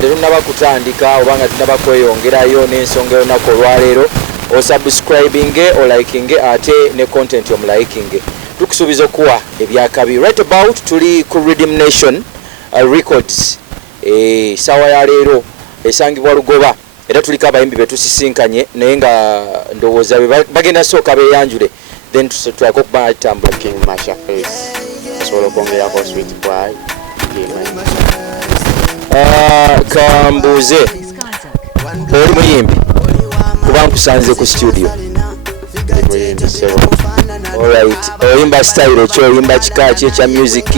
tetunnaba kutandika oba nga tunnaba kweyongerayo n'ensonga y'olunaku olwaleero osubscribinge olikinge ate ne content omulaikinge tukusuubiza okuwa ebyakabi. Right about tuli ku Rhythm Nation Records sawa ya leero esangibwa Lugoba era tuliko abayimbi betusisinkanye naye nga ndowooza bagenda sooka beeyanjule then tulako okuba tutambula. King Masha Face asobola okwongerako Sweet Boy kambuuze oli muyimbi kuba nkusanze ku studio. Alright, oyimba style ki, oyimba kika ki ekya music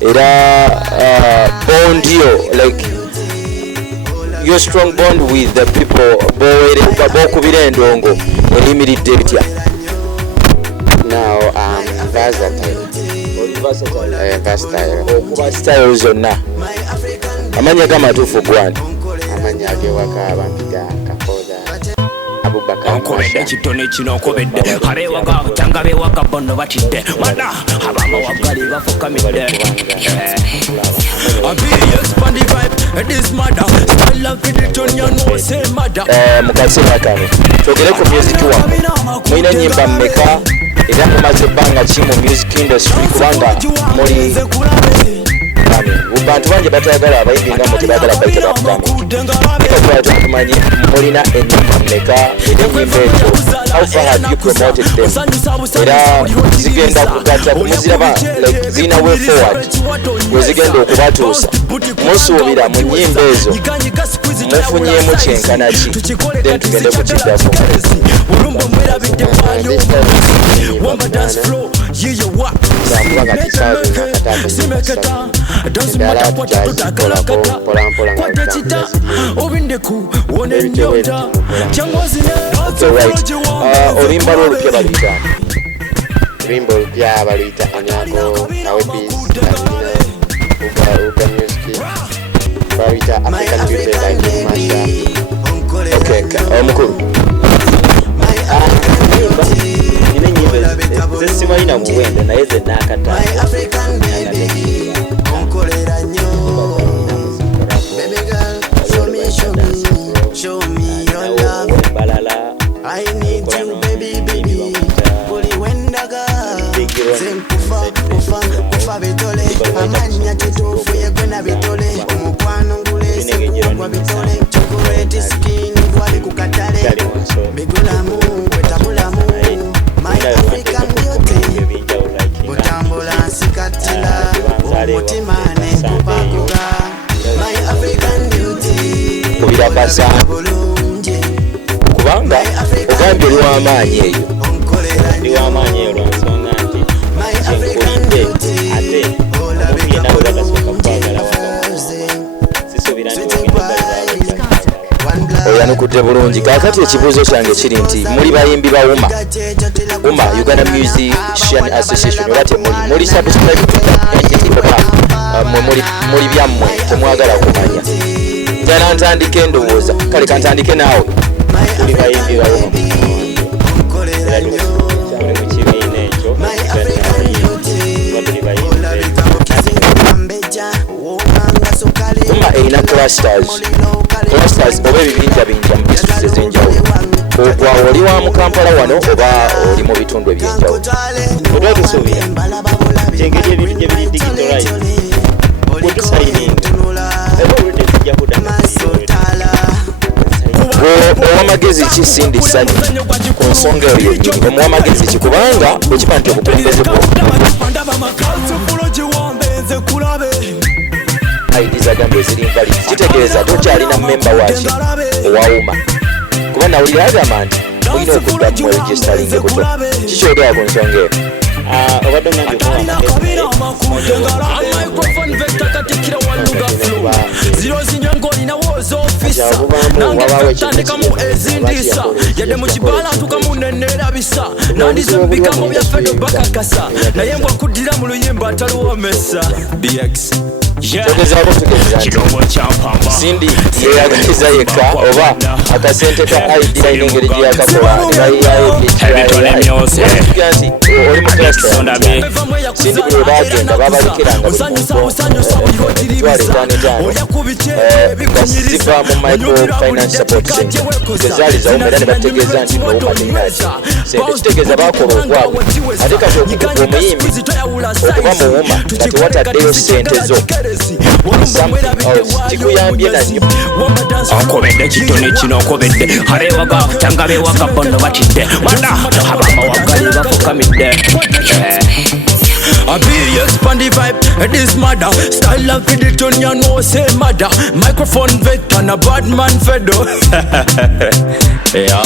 era bond yo like your strong bond with the people bokubira endongo erimiridde bitya? Now versatile okuba style zonna. Amanya gamatuufu gwani? Amanya agewaka abampiga Kakoda Onkobedde kitone kino okobedde abeewaga tanga beewaga bono batidde mana abaama wagali bafukamidde mukaseera kano twogere ku music wammwe mulina ennyimba mmeka era mumaze ebbanga ki mu music industry kubanga muli bantu bangi batayagala abayimbi nga mwe tebaagala bayite bakutambula tumanyi mulina ennyimba mmeka era ennyimba ezo how far have you promoted them era zigenda kugatta kumuziraba like zirina way forward we zigenda okubatuusa musuubira mu nnyimba ezo mufunyemu kyenkana ki then tugende kukiddako. Oluyimba lw'olupya baluyita Oluyimba olupya baluyita Onyango nawe Peace Uga Music baluyita African Beauty like King Masha. Okay, omukulu nina nyimba zesimalina muwendo naye ze nakata show me your love. I need you, baby, baby. Boli wendaga. Kufa bitole. Amanya kitufu yegwena bitole. Omukwano ngule kwa bitole. Chocolate skin wali kukatale. Bigulamu wetabulamu. My African beauty. Butambula sikatila. Umutima nekupakuga. My African beauty. kubira basa kubanga ogambye lw'amaanyi eyo ndi w'amaanyi eyo lwansonga nti kyenkulidde ate omugenda bwe batasooka kukwagala sisuubira nti oyanukudde bulungi. Kaakati ekibuuzo kyange kiri nti muli bayimbi ba UMA Uganda Musician Association oba temuli muli subscribe muli byammwe temwagala kumanya njala ntandike ndowooza kale kantandike naawe tuli bayimbi ba UMA era tuli mu kibiina ekyo tuli bayimbi UMA erina clusters oba ebibinja mu disitulikiti ez'enjawulo okwawo oli wa mu Kampala wano oba oli mu bitundu eby'enjawulo. otwa tusuubira engeri ebintu gye biri digitalize good signing era oludde tujja kuddamu owamagezi ki Cindy Sanyu ku nsonga eyo yennyini omuwamagezi ki kubanga ekiba nti obukulembeze bwo aidiza gambe eziri nvalid kitegeeza tokyalina memba waki owa UMA kuba nawulira agamba nti mulina okudda mu registering kuto kikyogera ku nsonga eyo. obadde omanyi tandikamu ezindisa yadde mu kibala ntukamu nenerabisa nandiza mubigambo byaffe bakakasa naye mbwakuddira mu luyimba ataliwomesa bx kyogezaako tugeeza nti kirongo kyampamba Cindy yeyagaliza yekka oba akasente ka ID n'engeri gye yakakola ne bayiyayo byekiraya nti oli mu klasita Cindy bwe bagenda babalekiranga buli muntu twale etaano nga ziva mu microfinance support center tezaali zawumera ne bategeeza nti noumatenasi sente kitegeeza bakola ogwabwe ate kati okukuba omuyimbi okuba muwuma nga tewataddeyo sente zo kikuyambye nanyo okobedde kitone kino okobedde abeewaga cyangwa abeewaga bono batidde mana abawagali bafukamidde I be yes on the vibe, this mother style of the tune you know say mother microphone vector na bad man fedo yeah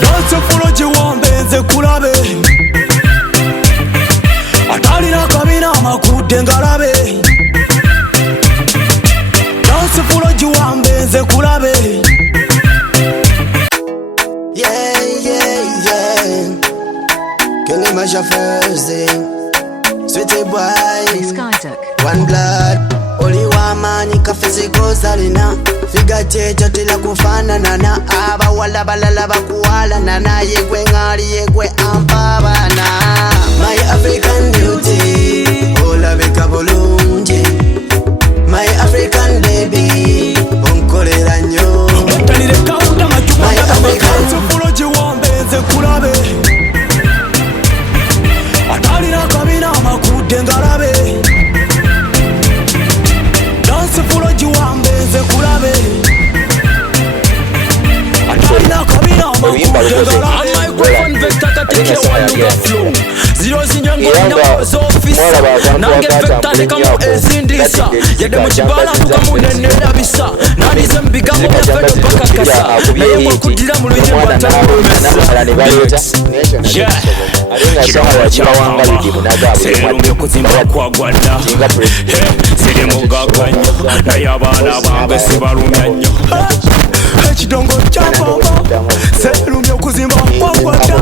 dance full jiwambenze kulabe atali na kabina makude ngalabe dance full jiwambenze kulabe yeah can you measure first thing sweetie boy one blood oli wamanyi kafiziko salina figa checho tila kufanana na abawala balala bakuwalana na yegwe ngali yegwe ampabana my African beauty olabeka bulungi my African baby onkolera nnyo my African fuloji wambenze kulabe atalina kabina makude ngalabe dance fuloji wambenze kulabe atalina kabina makude ngalabe microphone vector katika wanduga flow zero zinyango na office nange vector lekamu ezindisa yade mukibala tukamunenera bisa nani zembika mu fedo bakakasa naye mwakudira mu luyimba yeah alinga chawanga lidimu nagabu kuzimba kwa gwada siri mugaganya naye abana bange sibalumya nnyo ekidongo kyababa serumye okuzimba kwa gwada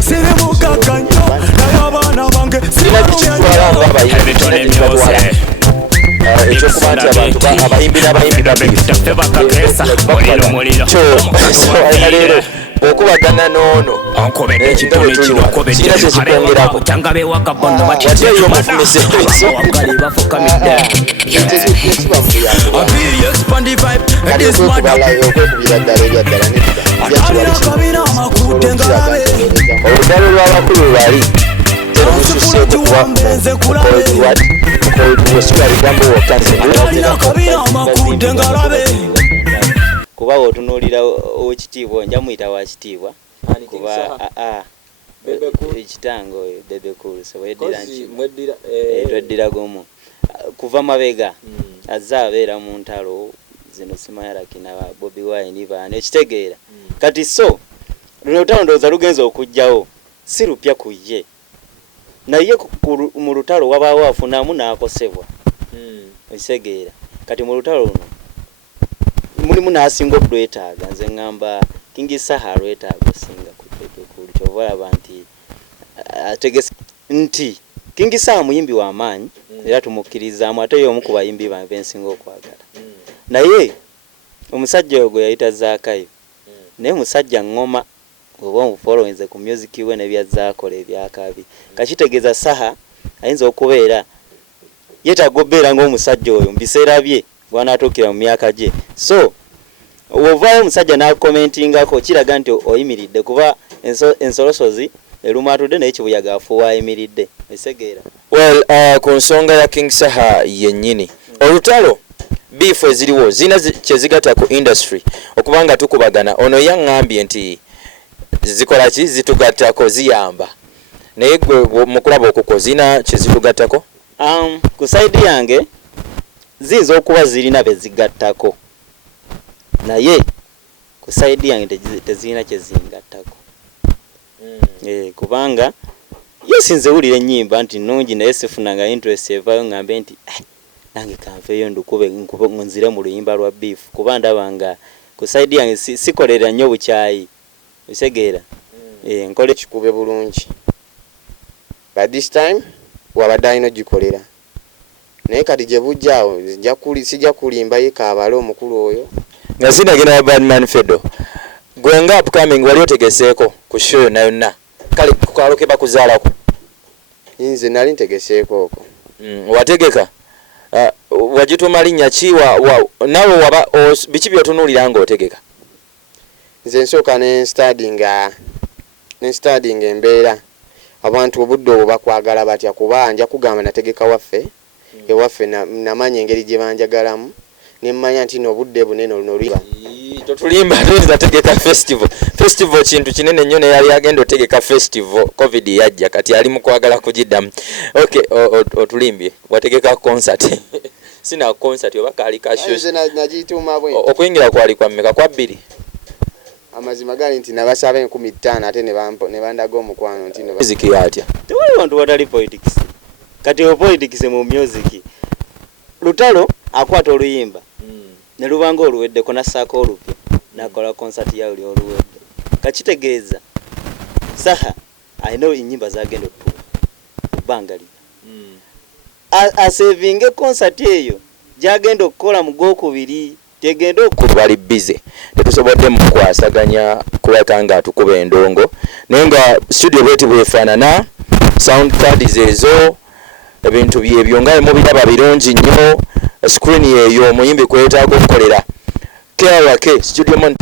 siri mugaganya naye abana bange sibalumya nnyo ebitone byose ekyokuba nti abantu abayimbi n'abayimbi babiffe bakakesa muliro leero okubagana noono onkobedde ekitone kino okobedde abeewaka cyangwa abeewaka bono batidde omufumisa abawagali bafukamidde olutalo lw'abakulu bali terumususe kuba otunuulira owekitiibwa nja muyita wa kitiibwa kuba ekitango bebe cool so tweddira gomu kuva mabega azze abeera mu ntalo zino simayalakina Bobi Wine baana ekitegeera kati so luno lutalo ndowooza lugenza okujjawo si lupya ku ye naye mu lutalo wabaawo afunamu n'akosebwa ekitegeera kati mu lutalo luno mulimu n'asinga okulwetaaga nze ŋŋamba King Saha alwetaaga osinga kuli kyova olaba nti ategese nti King Saha muyimbi w'amaanyi era tumukkiririzaamu ate y'omu ku bayimbi bensinga okwagala naye omusajja oyo gwe yayita Zaakayo naye musajja ŋŋoma oba omufolowinze ku music we ne byazaakola ebyakabi kakitegeeza Saha ayinza okubeera yeetaaga obeera ng'omusajja oyo mu biseera bye bw'anaatuukira mu myaka gye so ovaayo omusajja n'akomentingako kiraga nti oyimiridde kuba ensolosozi erumaatudde naye kibuyaga afuuwa ayimiridde esegeera ku nsonga ya King Saha yennyini olutalo biifu eziriwo zina kyezigatta ku industry okubanga tukubagana ono yaŋŋambye nti zikola ki zitugattako ziyamba naye gwe mu kulaba okuko zina kyezitugattako ku saidi yange ziyinza okuba zirina bezigattako naye ku saidi yange tezirina kyezingattako kubanga yesinze wulira ennyimba nti nnungi naye sifunanga interest evaayo ŋŋambe nti nange kanveeyo ndukube nzire mu luyimba lwa beef kuba ndaba nga ku saidi yange sikolera nnyo bukyayi osegeera nkole kikube bulungi but this time wabadde alina ogikolera naye kati gye bujjaawo sijja kulimba yekaabala omukulu oyo nga sinagenda Badman Fedo gwe nga upcoming wali otegeseeko ku show yonna kale kukaalo ke bakuzaalako nze nali ntegeseeko okwo wategeka wagituma linnya ki nawe waba biki byotunuulira nga otegeka nze nsooka ne studying embeera abantu obudde obwo bakwagala batya kuba nja kugamba nategeka waffe ewaffe namanya engeri gye banjagalamu nemmanya nti n'obudde bunene olunoliba totulimba tegeka festival kintu kinene nnyo neyali agenda otegeka festival covid yajja kati ali mu kwagala kugiddamu okay otulimbye wategeka concert sina concert oba kaali kasho nagituuma bwe okuyingira kwali kwa mmeka kwa 2 amazima gali nti nabasaba 15 ate ne bandaga omukwano nti music yatya tewali wantu watali politics kati politics mu music lutalo akwata oluyimba ne lubanga oluweddeko nassaako olupya nakola concert ya oli oluwedde kakitegeeza saha alina ennyimba zagenda otuula bbanga lino asevinge concert eyo gyagenda okukola mu gwokubiri tegenda okubali bize tetusobodde mu kwasaganya kulaka nga atukuba endongo naye nga studio bweti bwefaanana sound cards ezo ebintu byebyo nga mubiraba birungi nnyo screen yeyo omuyimbi kwetaaga okukolera KRK studio mon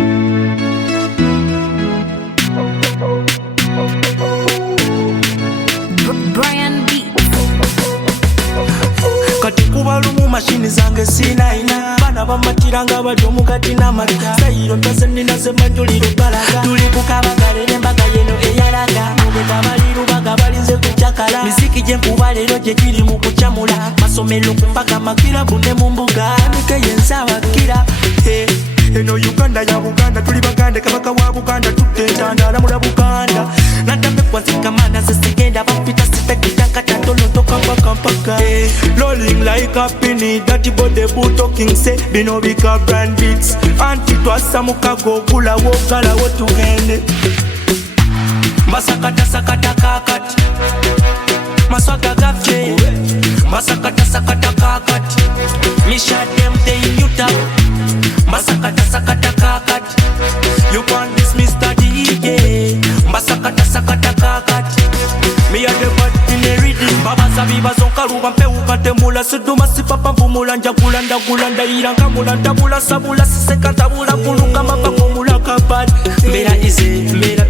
kati kuba lumu mashini zange sinaina bana bamatiranga bali omugati n'amata sayiro mpese nina zemanjuliro balaga tuli kukabagale n'embaga yeno eyalaga mubeta bali lubaga balinze kucakala miziki gyenkuba leero gye giri mu kucamula masomero kumbaga makirabu ne mu mbuga emike yensabakira eno Uganda ya Buganda tuli bagande kabaka wa Buganda tutendana mula Buganda natambe kwanzikamana sesigenda bapita sitekitanga tatolo toka mpaka rolling like a penny dirty body boot talking say bino bika brand beats anti twasa mukago kula wokala wotugende masakata kakati maswaga gafye masakata kakati misha them they yuta masakata kakati you want this Mr. DJ masakata kakati me a the bad in the reading baba sabi bazonka ruba mpeuka temula suduma sipapa mvumula njagula ndagula iranga mulanda bula sabula siseka tabula kuluka mapako mulaka bad mbera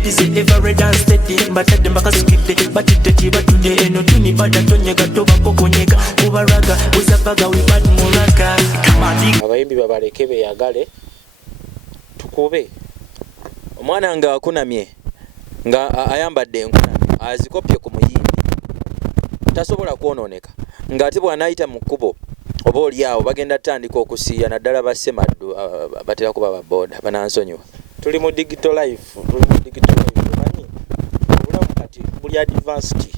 busy every dance steady batade mbakasikide batite kibatude eno tuni bada tonyega toba kokonyega kubaraga uzapaga we bad mulaka kamadi abayimbi babaleke beyagale tukube omwana nga akunamye nga ayambadde enkuna azikopye ku muyimbi tasobola kwononeka nga ate bw'anaayita mu kkubo oba oli awo bagenda tandika okusiiya naddala bassemaddu batera kuba baboda banansonyiwa tuli mu digital life manyi obulamu kati buli advanced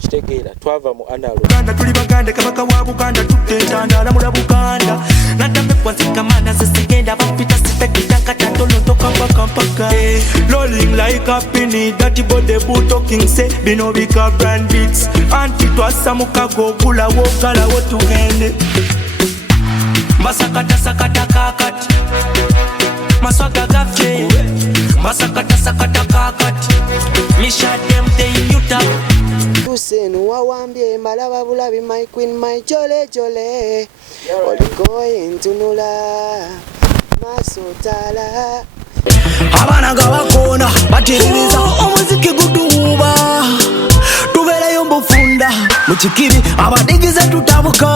kitegeera twava mu analog tuli bagande kabaka wa Buganda tutendana mula Buganda natambe kwanzikamana sesigenda bapita sitekitanga tatolo toka mpaka rolling like a penny dirty body boot talking say bino bika brand beats anti twasa mukago kula wokala wotugende masakata kakati maswaga gafye masakata kakati misha them they yuta Tusenu wawambye malaba bulabi my queen my jole olikoye ntunula masotala abana gabakona batiririza omuziki guduba tubereyo mbufunda mukikiri abadigize tutabuka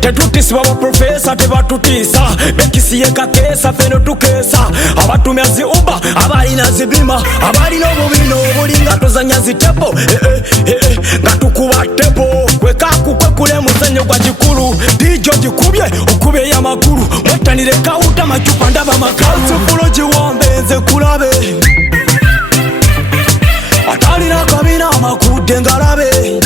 tetutisi baba profesa tebatutisa bekisiye kakesa feno tukesa abatumya zi uba abalina zibima abalina obubino obulinga tozanya zitepo nga tukuba tepo kwekakukwe kule musenyo gwa kikulu dijo gikubye okubye y'amakulu mwetanire kawuta macupa ndaba makalu sifulo giwambe nze kulabe atalina kabina amakude ngalabe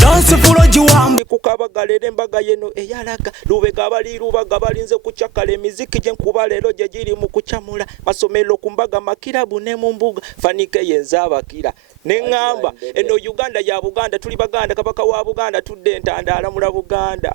dansi fulo giwambe kukabaga Twagala era embaga yeno eyalaga Lubega bali Lubaga balinze kucakala emiziki gye nkuba leero gye giri mu kucamula masomero ku mbaga makirabu ne mu mbuga fanike yenza abakira neŋŋamba eno Uganda ya Buganda tuli Baganda kabaka wa Buganda tudde entandaala mula Buganda